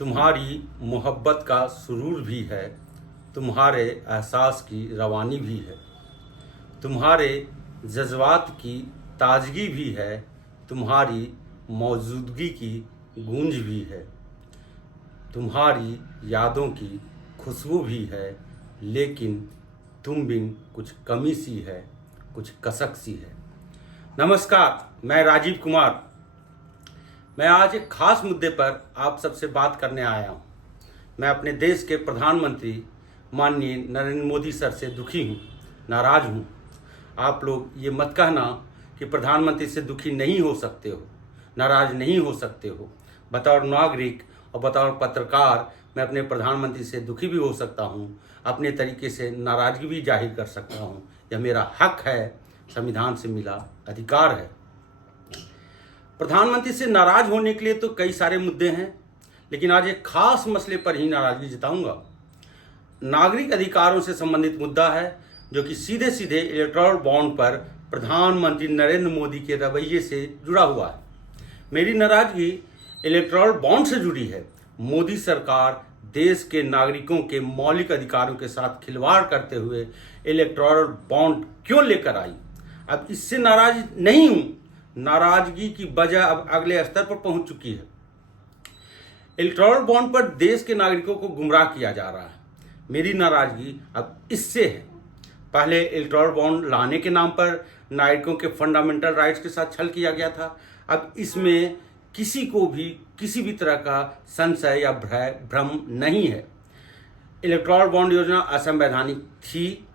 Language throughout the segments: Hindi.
तुम्हारी मोहब्बत का सुरूर भी है, तुम्हारे एहसास की रवानी भी है, तुम्हारे जज्बात की ताजगी भी है, तुम्हारी मौजूदगी की गूंज भी है, तुम्हारी यादों की खुशबू भी है, लेकिन तुम बिन कुछ कमी सी है, कुछ कसक सी है। नमस्कार, मैं राजीव कुमार। मैं आज एक खास मुद्दे पर आप सबसे बात करने आया हूँ। मैं अपने देश के प्रधानमंत्री माननीय नरेंद्र मोदी सर से दुखी हूँ, नाराज हूँ। आप लोग ये मत कहना कि प्रधानमंत्री से दुखी नहीं हो सकते हो, नाराज नहीं हो सकते हो। बतौर नागरिक और बतौर पत्रकार मैं अपने प्रधानमंत्री से दुखी भी हो सकता हूँ, अपने तरीके से नाराजगी भी जाहिर कर सकता हूँ। यह मेरा हक है, संविधान से मिला अधिकार है। प्रधानमंत्री से नाराज होने के लिए तो कई सारे मुद्दे हैं, लेकिन आज एक खास मसले पर ही नाराजगी जताऊंगा। नागरिक अधिकारों से संबंधित मुद्दा है, जो कि सीधे सीधे इलेक्टोरल बॉन्ड पर प्रधानमंत्री नरेंद्र मोदी के रवैये से जुड़ा हुआ है। मेरी नाराजगी इलेक्टोरल बॉन्ड से जुड़ी है। मोदी सरकार देश के नागरिकों के मौलिक अधिकारों के साथ खिलवाड़ करते हुए इलेक्टोरल बॉन्ड क्यों लेकर आई? अब इससे नाराज नहीं हूं, नाराजगी की वजह अब अगले स्तर पर पहुंच चुकी है। इलेक्टोरल बॉन्ड पर देश के नागरिकों को गुमराह किया जा रहा है। मेरी नाराजगी अब इससे है। पहले इलेक्टोरल बॉन्ड लाने के नाम पर नागरिकों के फंडामेंटल राइट्स के साथ छल किया गया था। अब इसमें किसी को भी किसी भी तरह का संशय या भ्रम नहीं है। इलेक्टोरल बॉन्ड योजना असंवैधानिक थी,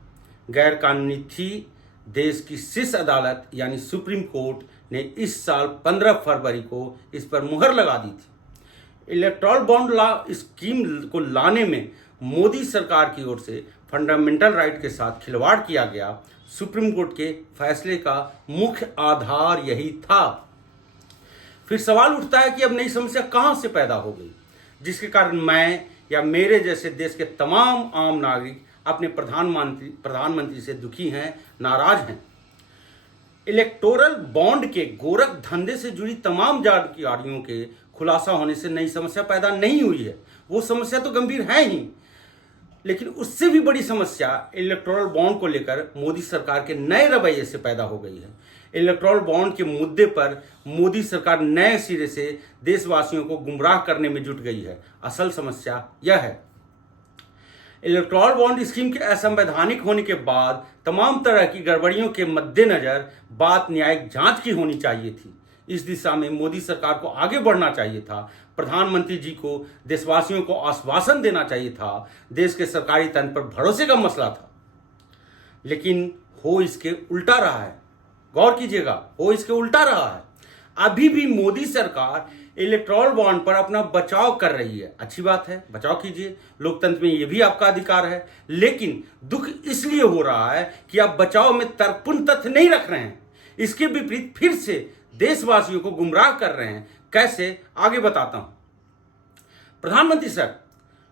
गैर कानूनी थी। देश की शीर्ष अदालत यानी सुप्रीम कोर्ट ने इस साल 15 फरवरी को इस पर मुहर लगा दी थी। इलेक्टोरल बॉन्ड स्कीम को लाने में मोदी सरकार की ओर से फंडामेंटल राइट के साथ खिलवाड़ किया गया। सुप्रीम कोर्ट के फैसले का मुख्य आधार यही था। फिर सवाल उठता है कि अब नई समस्या कहां से पैदा हो गई, जिसके कारण मैं या मेरे जैसे देश के तमाम आम नागरिक अपने प्रधानमंत्री से दुखी हैं, नाराज हैं। इलेक्टोरल बॉन्ड के गोरख धंधे से जुड़ी तमाम जानकारियों के खुलासा होने से नई समस्या पैदा नहीं हुई है। वो समस्या तो गंभीर है ही, लेकिन उससे भी बड़ी समस्या इलेक्टोरल बॉन्ड को लेकर मोदी सरकार के नए रवैये से पैदा हो गई है। इलेक्टोरल बॉन्ड के मुद्दे पर मोदी सरकार नए सिरे से देशवासियों को गुमराह करने में जुट गई है। असल समस्या यह है, इलेक्टोरल बॉन्ड स्कीम के असंवैधानिक होने के बाद तमाम तरह की गड़बड़ियों के मद्देनजर बात न्यायिक जांच की होनी चाहिए थी। इस दिशा में मोदी सरकार को आगे बढ़ना चाहिए था। प्रधानमंत्री जी को देशवासियों को आश्वासन देना चाहिए था। देश के सरकारी तंत्र पर भरोसे का मसला था, लेकिन हो इसके उल्टा रहा है। गौर कीजिएगा, हो इसके उल्टा रहा है। अभी भी मोदी सरकार इलेक्टोरल बॉन्ड पर अपना बचाव कर रही है। अच्छी बात है, बचाव कीजिए, लोकतंत्र में यह भी आपका अधिकार है। लेकिन दुख इसलिए हो रहा है कि आप बचाव में तर्कपूर्ण तथ्य नहीं रख रहे हैं। इसके विपरीत फिर से देशवासियों को गुमराह कर रहे हैं। कैसे, आगे बताता हूं। प्रधानमंत्री सर,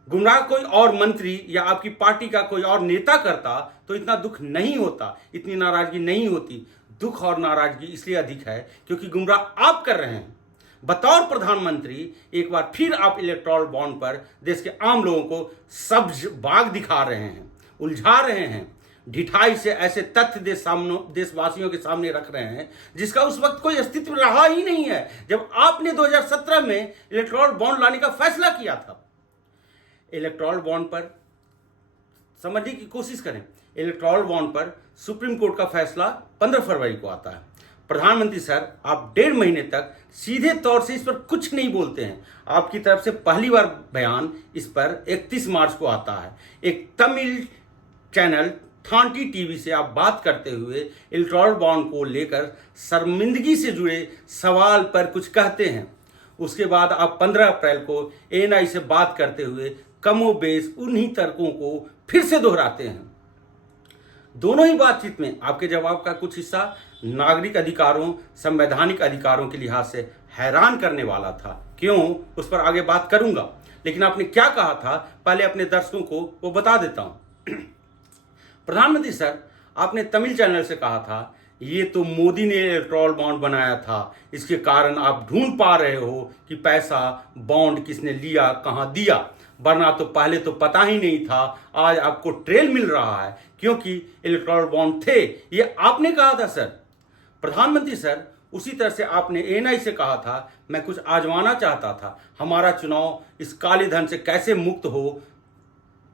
गुमराह कोई और मंत्री या आपकी पार्टी का कोई और नेता करता तो इतना दुख नहीं होता, इतनी नाराजगी नहीं होती। दुख और नाराजगी इसलिए अधिक है क्योंकि गुमराह आप कर रहे हैं। बतौर प्रधानमंत्री एक बार फिर आप इलेक्टोरल बॉन्ड पर देश के आम लोगों को सब्ज बाग दिखा रहे हैं, उलझा रहे हैं। ढिठाई से ऐसे तथ्य देशवासियों के सामने रख रहे हैं जिसका उस वक्त कोई अस्तित्व रहा ही नहीं है, जब आपने 2017 में इलेक्टोरल बॉन्ड लाने का फैसला किया था। इलेक्टोरल बॉन्ड पर समझने की कोशिश करें। इलेक्टोरल बॉन्ड पर सुप्रीम कोर्ट का फैसला 15 फरवरी को आता है। प्रधानमंत्री सर, आप 1.5 महीने तक सीधे तौर से इस पर कुछ नहीं बोलते हैं। आपकी तरफ से पहली बार बयान इस पर 31 मार्च को आता है। एक तमिल चैनल थांटी टीवी से आप बात करते हुए इलेक्टोरल बॉन्ड को लेकर शर्मिंदगी से जुड़े सवाल पर कुछ कहते हैं। उसके बाद आप 15 अप्रैल को एएनआई से बात करते हुए कमोबेश उन्हीं तर्कों को फिर से दोहराते हैं। दोनों ही बातचीत में आपके जवाब का कुछ हिस्सा नागरिक अधिकारों, संवैधानिक अधिकारों के लिहाज से हैरान करने वाला था। क्यों, उस पर आगे बात करूंगा, लेकिन आपने क्या कहा था पहले अपने दर्शकों को वो बता देता हूं। प्रधानमंत्री सर, आपने तमिल चैनल से कहा था ये तो मोदी ने इलेक्टोरल बॉन्ड बनाया था, इसके कारण आप ढूंढ पा रहे हो कि पैसा बॉन्ड किसने लिया, कहां दिया, वरना तो पहले तो पता ही नहीं था। आज आपको ट्रेल मिल रहा है क्योंकि इलेक्टोरल बॉन्ड थे। ये आपने कहा था सर, प्रधानमंत्री सर, उसी तरह से आपने एएनआई से कहा था मैं कुछ आजमाना चाहता था, हमारा चुनाव इस काले धन से कैसे मुक्त हो,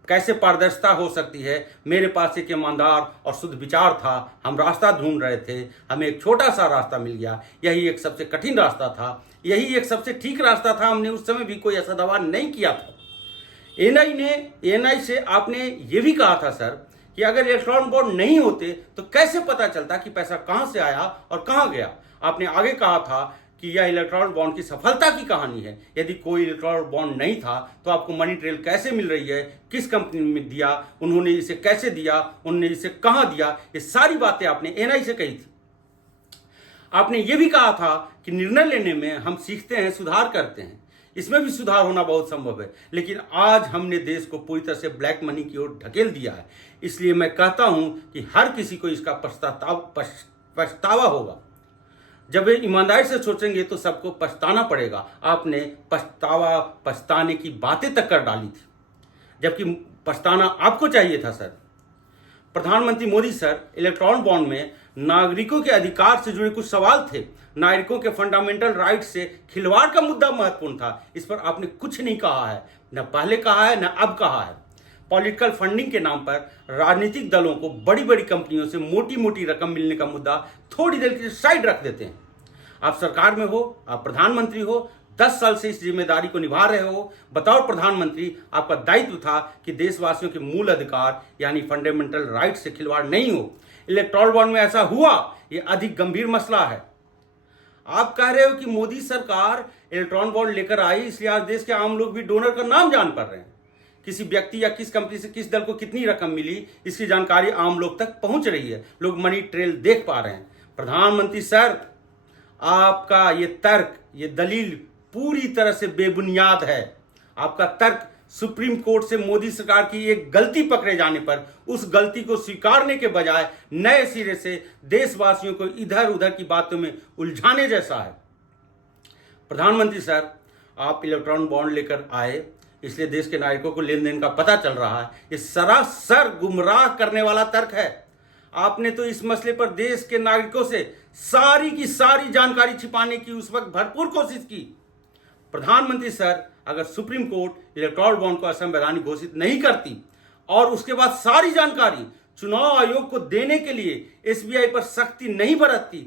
कैसे पारदर्शिता हो सकती है। मेरे पास एक ईमानदार और शुद्ध विचार था, हम रास्ता ढूंढ रहे थे, हमें एक छोटा सा रास्ता मिल गया, यही एक सबसे कठिन रास्ता था, यही एक सबसे ठीक रास्ता था। हमने उस समय भी कोई ऐसा दावा नहीं किया था। एएनआई से आपने ये भी कहा था सर कि अगर इलेक्ट्रॉन बॉन्ड नहीं होते तो कैसे पता चलता कि पैसा कहां से आया और कहां गया। आपने आगे कहा था कि यह इलेक्ट्रॉन बॉन्ड की सफलता की कहानी है। यदि कोई इलेक्ट्रॉन बॉन्ड नहीं था तो आपको मनी ट्रेल कैसे मिल रही है, किस कंपनी में दिया, उन्होंने इसे कैसे दिया, उन्होंने इसे कहां दिया, ये सारी बातें आपने एएनआई से कही थी। आपने ये भी कहा था कि निर्णय लेने में हम सीखते हैं, सुधार करते हैं, इसमें भी सुधार होना बहुत संभव है, लेकिन आज हमने देश को पूरी तरह से ब्लैक मनी की ओर ढकेल दिया है। इसलिए मैं कहता हूं कि हर किसी को इसका पछतावा होगा। जब वे ईमानदारी से सोचेंगे तो सबको पछताना पड़ेगा। आपने पछताने की बातें तक कर डाली थी, जबकि पछताना आपको चाहिए था सर। प्रधानमंत्री मोदी सर, इलेक्ट्रॉन बॉन्ड में नागरिकों के अधिकार से जुड़े कुछ सवाल थे, नागरिकों के फंडामेंटल राइट से खिलवाड़ का मुद्दा महत्वपूर्ण था। इस पर आपने कुछ नहीं कहा है, न पहले कहा है, न अब कहा है। पॉलिटिकल फंडिंग के नाम पर राजनीतिक दलों को बड़ी बड़ी कंपनियों से मोटी मोटी रकम मिलने का मुद्दा थोड़ी देर के लिए साइड रख देते हैं। आप सरकार में हो, आप प्रधानमंत्री हो, 10 साल से इस जिम्मेदारी को निभा रहे हो। बताओ प्रधानमंत्री, आपका दायित्व था कि देशवासियों के मूल अधिकार यानी फंडामेंटल राइट से खिलवाड़ नहीं हो। इलेक्टोरल बॉन्ड में ऐसा हुआ, यह अधिक गंभीर मसला है। आप कह रहे हो कि मोदी सरकार इलेक्ट्रॉन बॉन्ड लेकर आई, इसलिए आज देश के आम लोग भी डोनर का नाम जान पा रहे हैं। किसी व्यक्ति या किस कंपनी से किस दल को कितनी रकम मिली, इसकी जानकारी आम लोग तक पहुंच रही है, लोग मनी ट्रेल देख पा रहे हैं। प्रधानमंत्री सर, आपका ये तर्क, ये दलील पूरी तरह से बेबुनियाद है। आपका तर्क सुप्रीम कोर्ट से मोदी सरकार की एक गलती पकड़े जाने पर उस गलती को स्वीकारने के बजाय नए सिरे से देशवासियों को इधर उधर की बातों में उलझाने जैसा है। प्रधानमंत्री सर, आप इलेक्ट्रॉन बॉन्ड लेकर आए, इसलिए देश के नागरिकों को लेन देन का पता चल रहा है। ये सरासर गुमराह करने वाला तर्क है। आपने तो इस मसले पर देश के नागरिकों से सारी की सारी जानकारी छिपाने की उस वक्त भरपूर कोशिश की। प्रधानमंत्री सर, अगर सुप्रीम कोर्ट इलेक्टोरल बॉन्ड को असंवैधानिक घोषित नहीं करती और उसके बाद सारी जानकारी चुनाव आयोग को देने के लिए एसबीआई पर सख्ती नहीं बरतती,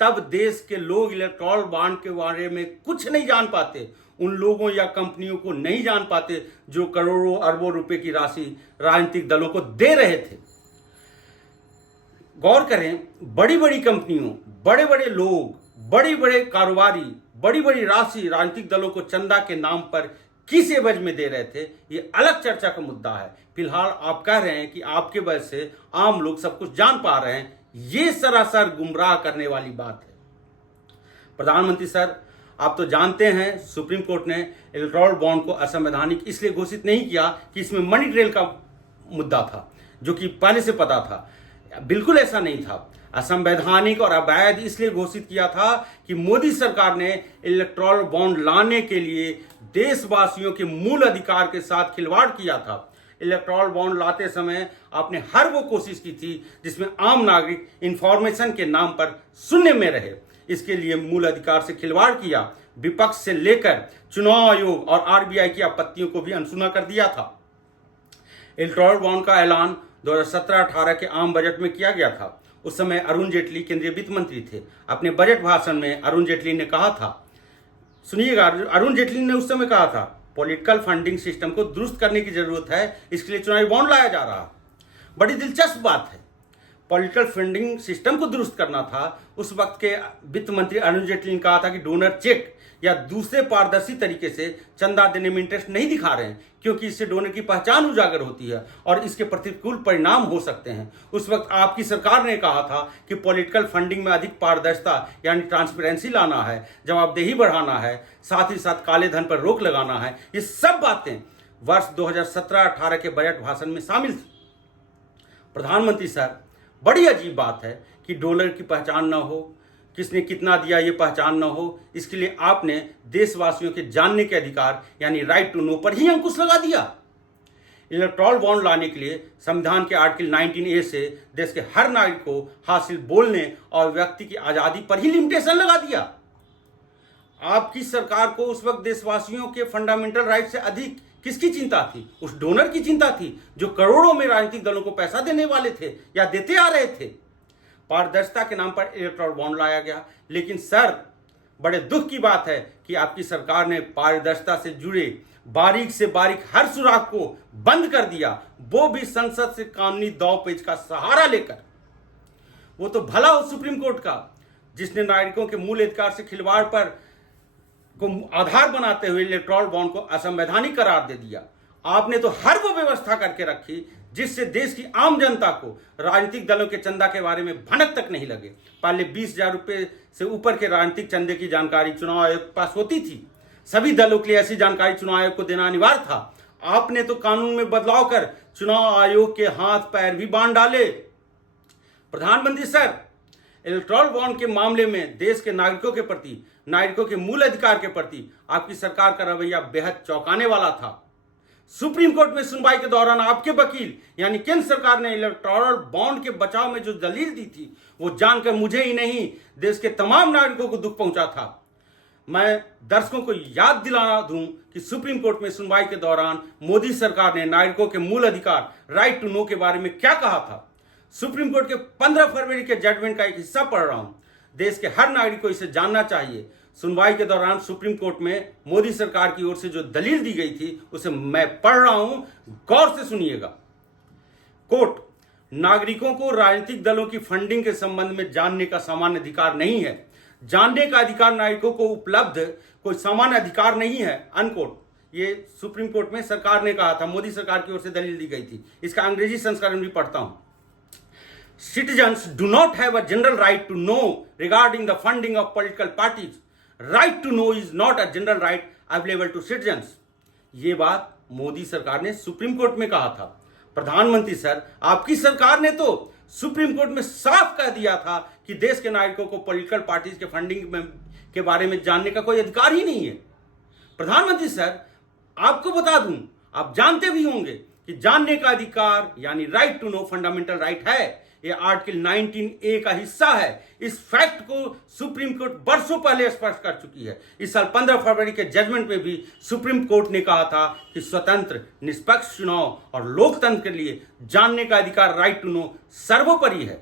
तब देश के लोग इलेक्टोरल बॉन्ड के बारे में कुछ नहीं जान पाते। उन लोगों या कंपनियों को नहीं जान पाते जो करोड़ों अरबों रुपए की राशि राजनीतिक दलों को दे रहे थे। गौर करें, बड़ी बड़ी कंपनियों, बड़े बड़े लोग, बड़े बड़े कारोबारी बड़ी बड़ी राशि राजनीतिक दलों को चंदा के नाम पर किस एवज में दे रहे थे, ये अलग चर्चा का मुद्दा है। फिलहाल आप कह रहे हैं कि आपके वजह से आम लोग सब कुछ जान पा रहे हैं, ये सरासर गुमराह करने वाली बात है। प्रधानमंत्री सर, आप तो जानते हैं सुप्रीम कोर्ट ने इलेक्टोरल बॉन्ड को असंवैधानिक इसलिए घोषित नहीं किया कि इसमें मनी ट्रेल का मुद्दा था, जो कि पहले से पता था। बिल्कुल ऐसा नहीं था। असंवैधानिक और अवैध इसलिए घोषित किया था कि मोदी सरकार ने इलेक्टोरल बॉन्ड लाने के लिए देशवासियों के मूल अधिकार के साथ खिलवाड़ किया था। इलेक्टोरल बॉन्ड लाते समय आपने हर वो कोशिश की थी जिसमें आम नागरिक इंफॉर्मेशन के नाम पर शून्य में रहे। इसके लिए मूल अधिकार से खिलवाड़ किया। विपक्ष से लेकर चुनाव आयोग और आरबीआई की आपत्तियों को भी अनसुना कर दिया था। इलेक्टोरल बॉन्ड का ऐलान 2017-18 के आम बजट में किया गया था। उस समय अरुण जेटली केंद्रीय वित्त मंत्री थे। अपने बजट भाषण में अरुण जेटली ने कहा था, सुनिएगा, अरुण जेटली ने उस समय कहा था, पॉलिटिकल फंडिंग सिस्टम को दुरुस्त करने की जरूरत है, इसके लिए चुनावी बॉन्ड लाया जा रहा है। बड़ी दिलचस्प बात है, पॉलिटिकल फंडिंग सिस्टम को दुरुस्त करना था। उस वक्त के वित्त मंत्री अरुण जेटली ने कहा था कि डोनर चेक या दूसरे पारदर्शी तरीके से चंदा देने में इंटरेस्ट नहीं दिखा रहे हैं, क्योंकि इससे डोनर की पहचान उजागर होती है और इसके प्रतिकूल परिणाम हो सकते हैं। उस वक्त आपकी सरकार ने कहा था कि पॉलिटिकल फंडिंग में अधिक पारदर्शिता यानी ट्रांसपेरेंसी लाना है, जवाबदेही बढ़ाना है, साथ ही साथ काले धन पर रोक लगाना है। ये सब बातें वर्ष 2017-18 के बजट भाषण में शामिल थी। प्रधानमंत्री सर, बड़ी अजीब बात है कि डॉलर की पहचान न हो, किसने कितना दिया ये पहचान न हो। इसके लिए आपने देशवासियों के जानने के अधिकार यानी राइट टू नो पर ही अंकुश लगा दिया। इलेक्टोरल बॉन्ड लाने के लिए संविधान के आर्टिकल 19A से देश के हर नागरिक को हासिल बोलने और व्यक्ति की आज़ादी पर ही लिमिटेशन लगा दिया। आपकी सरकार को उस वक्त देशवासियों के फंडामेंटल राइट से अधिक किसकी चिंता थी? उस डोनर की चिंता थी जो करोड़ों में राजनीतिक दलों को पैसा देने वाले थे या देते आ रहे थे। पारदर्शिता के नाम पर इलेक्टोरल बॉन्ड लाया गया, लेकिन सर बड़े दुख की बात है कि आपकी सरकार ने पारदर्शिता से जुड़े बारीक से बारीक हर सुराग को बंद कर दिया, वो भी संसद से कानूनी दांवपेच का सहारा लेकर। वो तो भला हो सुप्रीम कोर्ट का, जिसने नागरिकों के मूल अधिकार से खिलवाड़ पर को आधार बनाते हुए इलेक्टोरल बॉन्ड को असंवैधानिक करार दे दिया। आपने तो हर वो व्यवस्था करके रखी जिससे देश की आम जनता को राजनीतिक दलों के चंदा के बारे में भनक तक नहीं लगे। पहले 20,000 रुपए से ऊपर के राजनीतिक चंदे की जानकारी चुनाव आयोग के पास होती थी। सभी दलों के लिए ऐसी जानकारी चुनाव आयोग को देना अनिवार्य था। आपने तो कानून में बदलाव कर चुनाव आयोग के हाथ पैर भी बांध डाले। प्रधानमंत्री सर, इलेक्टोरल बॉन्ड के मामले में देश के नागरिकों के प्रति, नागरिकों के मूल अधिकार के प्रति आपकी सरकार का रवैया बेहद चौंकाने वाला था। सुप्रीम कोर्ट में सुनवाई के दौरान आपके वकील यानी केंद्र सरकार ने इलेक्टोरल बॉन्ड के बचाव में जो दलील दी थी, वो जानकर मुझे ही नहीं देश के तमाम नागरिकों को दुख पहुंचा था। मैं दर्शकों को याद दिलाना दूं कि सुप्रीम कोर्ट में सुनवाई के दौरान मोदी सरकार ने नागरिकों के मूल अधिकार राइट टू नो के बारे में क्या कहा था। सुप्रीम कोर्ट के 15 फरवरी के जजमेंट का एक हिस्सा पढ़ रहा हूं। देश के हर नागरिक को इसे जानना चाहिए। सुनवाई के दौरान सुप्रीम कोर्ट में मोदी सरकार की ओर से जो दलील दी गई थी उसे मैं पढ़ रहा हूं, गौर से सुनिएगा। कोर्ट, नागरिकों को राजनीतिक दलों की फंडिंग के संबंध में जानने का सामान्य अधिकार नहीं है। जानने का अधिकार नागरिकों को उपलब्ध कोई सामान्य अधिकार नहीं है, अनकोट। ये सुप्रीम कोर्ट में सरकार ने कहा था, मोदी सरकार की ओर से दलील दी गई थी। इसका अंग्रेजी संस्करण भी पढ़ता हूं। Citizens do not have a general right to know regarding the funding of political parties. Right to know is not a general right available to citizens. ये बात मोदी सरकार ने सुप्रीम कोर्ट में कहा था। प्रधानमंत्री सर, आपकी सरकार ने तो सुप्रीम कोर्ट में साफ कह दिया था कि देश के नागरिकों को पॉलिटिकल पार्टीज के फंडिंग में के बारे में जानने का कोई अधिकार ही नहीं है। प्रधानमंत्री सर, आपको बता दूं, आप जानते भी होंगे कि जानने का अधिकार यानी right to know fundamental right है। ये आर्टिकल 19A का हिस्सा है। इस फैक्ट को सुप्रीम कोर्ट बरसों पहले स्पष्ट कर चुकी है। इस साल 15 फरवरी के जजमेंट में भी सुप्रीम कोर्ट ने कहा था कि स्वतंत्र निष्पक्ष चुनाव और लोकतंत्र के लिए जानने का अधिकार राइट टू नो सर्वोपरि है।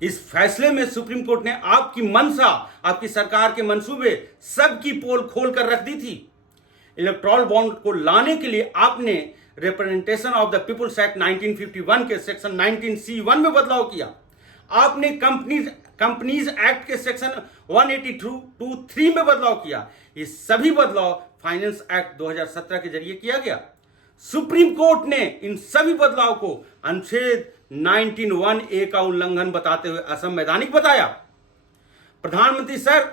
इस फैसले में सुप्रीम कोर्ट ने आपकी मंशा, आपकी सरकार के मंसूबे सबकी पोल खोल कर रख दी थी। इलेक्टोरल बॉन्ड को लाने के लिए आपने representation of the people's act 1951 के सेक्शन 19C1 में बदलाव किया। आपने कंपनीज एक्ट के सेक्शन 182(3) में बदलाव किया। ये सभी बदलाव फाइनेंस एक्ट 2017 के जरिए किया गया। सुप्रीम कोर्ट ने इन सभी बदलाव को अनुच्छेद 19(1)(a) का उल्लंघन बताते हुए असंवैधानिक बताया। प्रधानमंत्री सर,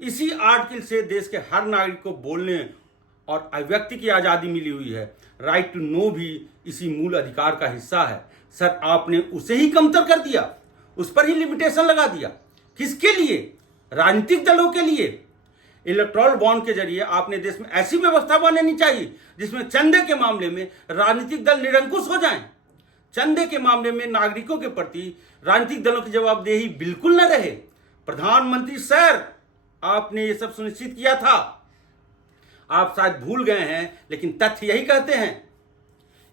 इसी आर्टिकल से देश के हर नागरिक को बोलने और अभिव्यक्ति की आजादी मिली हुई है। राइट टू नो भी इसी मूल अधिकार का हिस्सा है। सर, आपने उसे ही कमतर कर दिया, उस पर ही लिमिटेशन लगा दिया। किसके लिए? राजनीतिक दलों के लिए। इलेक्टोरल बॉन्ड के जरिए आपने देश में ऐसी व्यवस्था बननी चाहिए जिसमें चंदे के मामले में राजनीतिक दल निरंकुश हो जाएं। चंदे के मामले में नागरिकों के प्रति राजनीतिक दलों की जवाबदेही बिल्कुल न रहे। प्रधानमंत्री सर, आपने ये सब सुनिश्चित किया था। आप शायद भूल गए हैं, लेकिन तथ्य यही कहते हैं।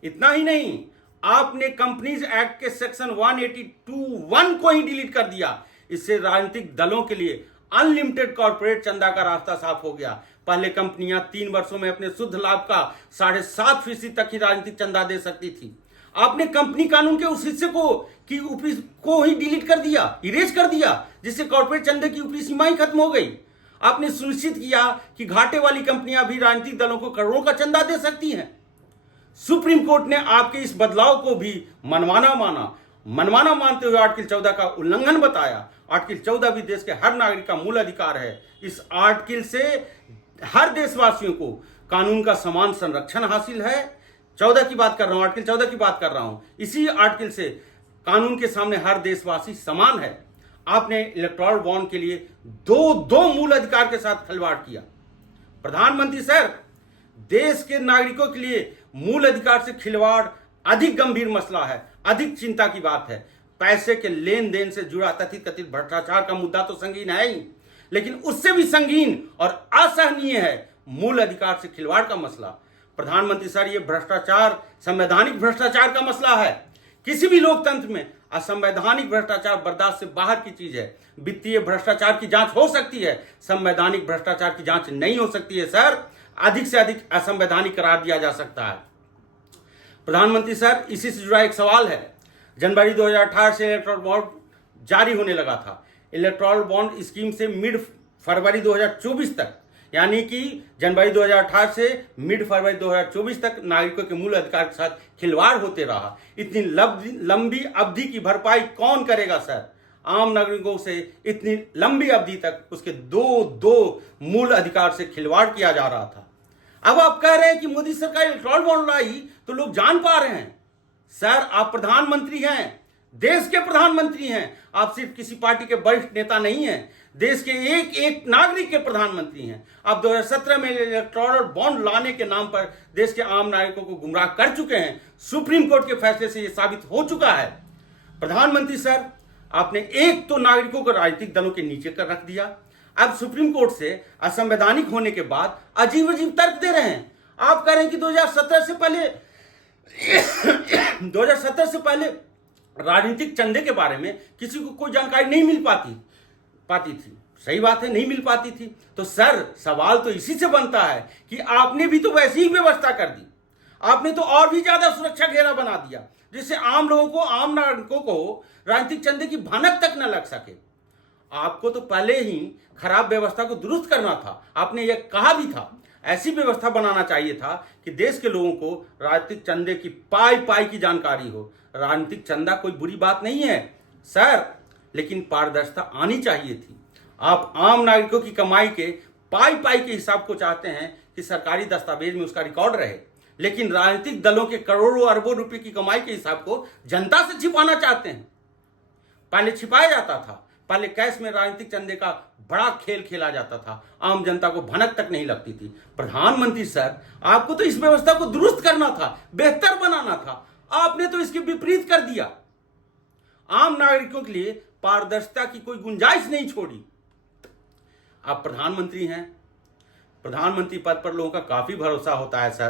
इतना ही नहीं, आपने कंपनीज एक्ट के सेक्शन 182(1) को ही डिलीट कर दिया। इससे राजनीतिक दलों के लिए अनलिमिटेड कॉर्पोरेट चंदा का रास्ता साफ हो गया। पहले कंपनियां 3 वर्षों में अपने शुद्ध लाभ का 7.5% तक ही राजनीतिक चंदा दे सकती थी। आपने कंपनी कानून के उस हिस्से को ही डिलीट कर दिया, इरेज कर दिया, जिससे कॉर्पोरेट चंदे की ऊपरी सीमा ही खत्म हो गई। आपने सुनिश्चित किया कि घाटे वाली कंपनियां भी राजनीतिक दलों को करोड़ों का चंदा दे सकती हैं। सुप्रीम कोर्ट ने आपके इस बदलाव को भी मनमाना मानते हुए आर्टिकल 14 का उल्लंघन बताया। आर्टिकल 14 भी देश के हर नागरिक का मूल अधिकार है। इस आर्टिकल से हर देशवासियों को कानून का समान संरक्षण हासिल है। 14 की बात कर रहा हूं, आर्टिकल 14 की बात कर रहा हूं। इसी आर्टिकल से कानून के सामने हर देशवासी समान है। आपने इलेक्टोरल बॉन्ड के लिए दो मूल अधिकार के साथ खिलवाड़ किया। प्रधानमंत्री सर, देश के नागरिकों के लिए मूल अधिकार से खिलवाड़ अधिक गंभीर मसला है, अधिक चिंता की बात है। पैसे के लेन देन से जुड़ा कथित भ्रष्टाचार का मुद्दा तो संगीन है ही, लेकिन उससे भी संगीन और असहनीय है मूल अधिकार से खिलवाड़ का मसला। प्रधानमंत्री सर, यह भ्रष्टाचार संवैधानिक भ्रष्टाचार का मसला है। किसी भी लोकतंत्र में असंवैधानिक भ्रष्टाचार बर्दाश्त से बाहर की चीज है। वित्तीय भ्रष्टाचार की जांच हो सकती है, संवैधानिक भ्रष्टाचार की जांच नहीं हो सकती है सर। अधिक से अधिक असंवैधानिक करार दिया जा सकता है। प्रधानमंत्री सर, इसी से जुड़ा एक सवाल है। जनवरी 2018 से इलेक्टोरल बॉन्ड जारी होने लगा था। इलेक्टोरल बॉन्ड स्कीम से मिड फरवरी 2024 तक, यानी कि जनवरी 2018 से मिड फरवरी 2024 तक नागरिकों के मूल अधिकार के साथ खिलवाड़ होते रहा। इतनी लंबी अवधि की भरपाई कौन करेगा सर? आम नागरिकों से इतनी लंबी अवधि तक उसके दो मूल अधिकार से खिलवाड़ किया जा रहा था। अब आप कह रहे हैं कि मोदी सरकार इलेक्टोरल बॉन्ड लाई तो लोग जान पा रहे हैं। सर, आप प्रधानमंत्री हैं, देश के प्रधानमंत्री हैं। आप सिर्फ किसी पार्टी के वरिष्ठ नेता नहीं हैं, देश के एक नागरिक के प्रधानमंत्री हैं। आप 2017 में इलेक्टोरल बॉन्ड लाने के नाम पर देश के आम नागरिकों को गुमराह कर चुके हैं। सुप्रीम कोर्ट के फैसले से यह साबित हो चुका है। प्रधानमंत्री सर, आपने एक तो नागरिकों को राजनीतिक दलों के नीचे कर रख दिया, अब सुप्रीम कोर्ट से असंवैधानिक होने के बाद अजीब अजीब तर्क दे रहे हैं। आप कह रहे हैं कि 2017 से पहले राजनीतिक चंदे के बारे में किसी को कोई जानकारी नहीं मिल पाती थी। सही बात है, नहीं मिल पाती थी। तो सर, सवाल तो इसी से बनता है कि आपने भी तो वैसी ही व्यवस्था कर दी। आपने तो और भी ज्यादा सुरक्षा घेरा बना दिया, जिससे आम नागरिकों को राजनीतिक चंदे की भनक तक न लग सके। आपको तो पहले ही खराब व्यवस्था को दुरुस्त करना था। आपने यह कहा भी था, ऐसी व्यवस्था बनाना चाहिए था कि देश के लोगों को राजनीतिक चंदे की पाई की जानकारी हो। राजनीतिक चंदा कोई बुरी बात नहीं है सर, लेकिन पारदर्शिता आनी चाहिए थी। आप आम नागरिकों की कमाई के पाई के हिसाब को चाहते हैं कि सरकारी दस्तावेज में उसका रिकॉर्ड रहे, लेकिन राजनीतिक दलों के करोड़ों अरबों रुपए की कमाई के हिसाब को जनता से छिपाना चाहते हैं। पहले छिपाया जाता था, पहले कैश में राजनीतिक चंदे का बड़ा खेल खेला जाता था, आम जनता को भनक तक नहीं लगती थी। प्रधानमंत्री सर, आपको तो इस व्यवस्था को दुरुस्त करना था, बेहतर बनाना था। आपने तो इसके विपरीत कर दिया। आम नागरिकों के लिए पारदर्शिता की कोई गुंजाइश नहीं छोड़ी। आप प्रधानमंत्री हैं, प्रधानमंत्री पद पर लोगों का काफी भरोसा होता है सर।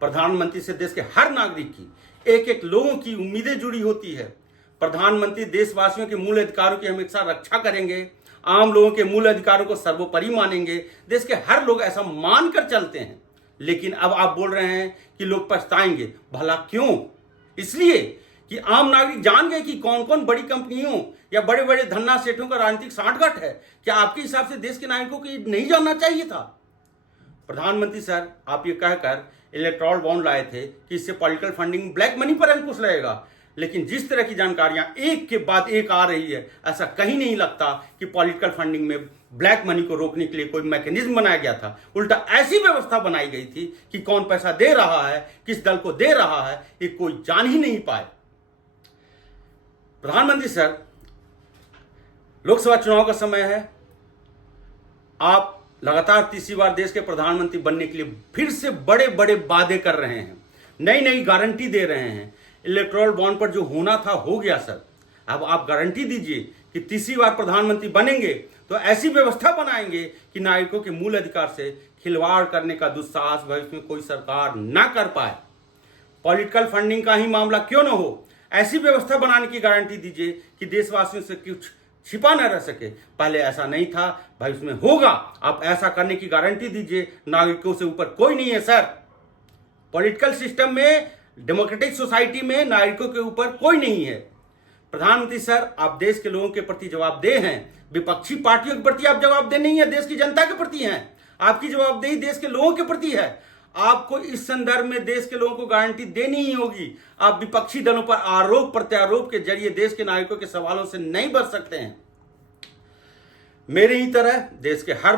प्रधानमंत्री से देश के हर नागरिक की एक लोगों की उम्मीदें जुड़ी होती है। प्रधानमंत्री देशवासियों के मूल अधिकारों की हमेशा रक्षा करेंगे, आम लोगों के मूल अधिकारों को सर्वोपरि मानेंगे। देश के हर लोग ऐसा मानकर चलते हैं। लेकिन अब आप बोल रहे हैं कि लोग पछताएंगे। भला क्यों? इसलिए कि आम नागरिक जान गए कि कौन कौन बड़ी कंपनियों या बड़े बड़े धन्ना सेठों का राजनीतिक सांठगांठ है। क्या आपके हिसाब से देश के नागरिकों को नहीं जानना चाहिए था? प्रधानमंत्री सर, आप ये कहकर इलेक्टोरल बॉन्ड लाए थे कि इससे पॉलिटिकल फंडिंग, ब्लैक मनी पर अंकुश लगेगा, लेकिन जिस तरह की जानकारियां एक के बाद एक आ रही है, ऐसा कहीं नहीं लगता कि पॉलिटिकल फंडिंग में ब्लैक मनी को रोकने के लिए कोई मैकेनिज्म बनाया गया था। उल्टा ऐसी व्यवस्था बनाई गई थी कि कौन पैसा दे रहा है, किस दल को दे रहा है, ये कोई जान ही नहीं पाए। प्रधानमंत्री सर, लोकसभा चुनाव का समय है। आप लगातार तीसरी बार देश के प्रधानमंत्री बनने के लिए फिर से बड़े बड़े वादे कर रहे हैं, नई गारंटी दे रहे हैं। इलेक्टोरल बॉन्ड पर जो होना था हो गया सर। अब आप गारंटी दीजिए कि तीसरी बार प्रधानमंत्री बनेंगे तो ऐसी व्यवस्था बनाएंगे कि नागरिकों के मूल अधिकार से खिलवाड़ करने का दुस्साहस भविष्य में कोई सरकार ना कर पाए। पॉलिटिकल फंडिंग का ही मामला क्यों न हो, ऐसी व्यवस्था बनाने की गारंटी दीजिए कि देशवासियों से कुछ छिपा न रह सके। पहले ऐसा नहीं था, भविष्य में होगा। आप ऐसा करने की गारंटी दीजिए। नागरिकों से ऊपर कोई नहीं है सर। पॉलिटिकल सिस्टम में, डेमोक्रेटिक सोसाइटी में नागरिकों के ऊपर कोई नहीं है। प्रधानमंत्री सर, आप देश के लोगों के प्रति जवाबदेह हैं। विपक्षी पार्टियों के प्रति आप जवाबदेह नहीं है, देश की जनता के प्रति हैं। आपकी जवाबदेही देश के लोगों के प्रति है। आपको इस संदर्भ में देश के लोगों को गारंटी देनी ही होगी। आप विपक्षी दलों पर आरोप प्रत्यारोप के जरिए देश के नागरिकों के सवालों से नहीं बच सकते हैं। मेरे ही तरह देश के हर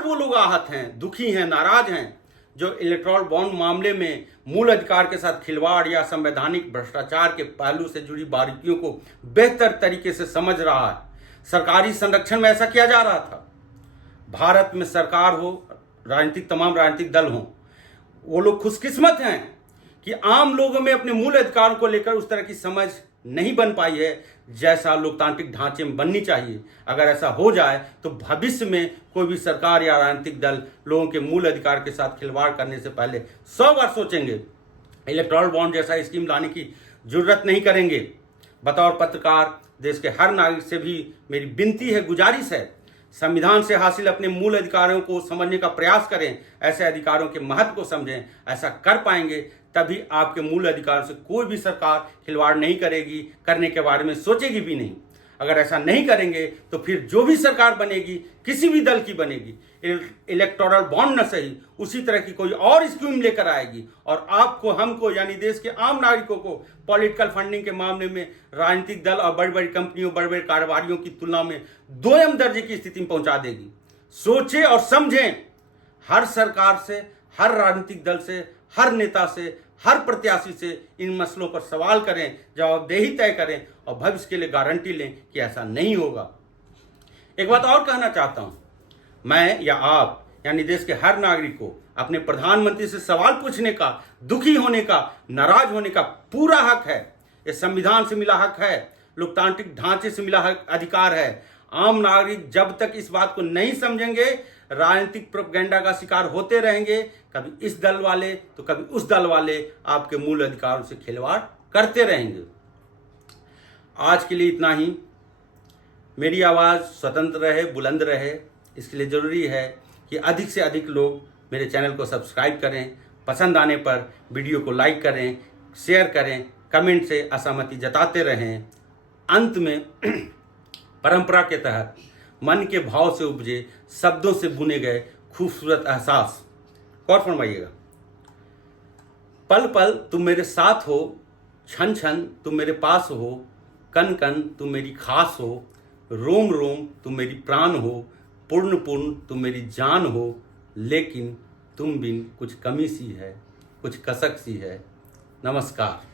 वो लोग आहत हैं, दुखी हैं, नाराज हैं। जो इलेक्टोरल बॉन्ड मामले में मूल अधिकार के साथ खिलवाड़ या संवैधानिक भ्रष्टाचार के पहलू से जुड़ी बारीकियों को बेहतर तरीके से समझ रहा है। सरकारी संरक्षण में ऐसा किया जा रहा था। भारत में सरकार हो, तमाम राजनीतिक दल हों, वो लोग खुशकिस्मत हैं कि आम लोगों में अपने मूल अधिकारों को लेकर उस तरह की समझ नहीं बन पाई है जैसा लोकतांत्रिक ढांचे में बननी चाहिए। अगर ऐसा हो जाए तो भविष्य में कोई भी सरकार या राजनीतिक दल लोगों के मूल अधिकार के साथ खिलवाड़ करने से पहले 100 बार सोचेंगे। इलेक्टोरल बॉन्ड जैसा स्कीम लाने की जरूरत नहीं करेंगे। बतौर पत्रकार देश के हर नागरिक से भी मेरी विनती है, गुजारिश है, संविधान से हासिल अपने मूल अधिकारों को समझने का प्रयास करें। ऐसे अधिकारों के महत्व को समझें। ऐसा कर पाएंगे तभी आपके मूल अधिकारों से कोई भी सरकार खिलवाड़ नहीं करेगी, करने के बारे में सोचेगी भी नहीं। अगर ऐसा नहीं करेंगे तो फिर जो भी सरकार बनेगी, किसी भी दल की बनेगी, इलेक्टोरल बॉन्ड न सही उसी तरह की कोई और स्कीम लेकर आएगी और आपको, हमको यानी देश के आम नागरिकों को पॉलिटिकल फंडिंग के मामले में राजनीतिक दल और बड़ी बड़ी कंपनियों, बड़े बड़े कारोबारियों की तुलना में दोयम दर्जे की स्थिति में पहुंचा देगी। सोचें और समझें। हर सरकार से, हर राजनीतिक दल से, हर नेता से, हर प्रत्याशी से इन मसलों पर सवाल करें, जवाबदेही तय करें और भविष्य के लिए गारंटी लें कि ऐसा नहीं होगा। एक बात और कहना चाहता हूं, मैं या आप यानी देश के हर नागरिक को अपने प्रधानमंत्री से सवाल पूछने का, दुखी होने का, नाराज होने का पूरा हक है। ये संविधान से मिला हक है, लोकतांत्रिक ढांचे से मिला हक, अधिकार है। आम नागरिक जब तक इस बात को नहीं समझेंगे राजनीतिक प्रोपेगेंडा का शिकार होते रहेंगे। कभी इस दल वाले तो कभी उस दल वाले आपके मूल अधिकारों से खिलवाड़ करते रहेंगे। आज के लिए इतना ही। मेरी आवाज़ स्वतंत्र रहे, बुलंद रहे, इसके लिए ज़रूरी है कि अधिक से अधिक लोग मेरे चैनल को सब्सक्राइब करें, पसंद आने पर वीडियो को लाइक करें, शेयर करें, कमेंट से असहमति जताते रहें। अंत में परंपरा के तहत मन के भाव से उपजे, शब्दों से बुने गए खूबसूरत एहसास गौर फरमाइएगा। पल पल तुम मेरे साथ हो, क्षण क्षण तुम मेरे पास हो, कण कण तुम मेरी खास हो, रोम रोम तुम मेरी प्राण हो, पूर्ण पूर्ण तुम मेरी जान हो, लेकिन तुम बिन कुछ कमी सी है, कुछ कसक सी है। नमस्कार।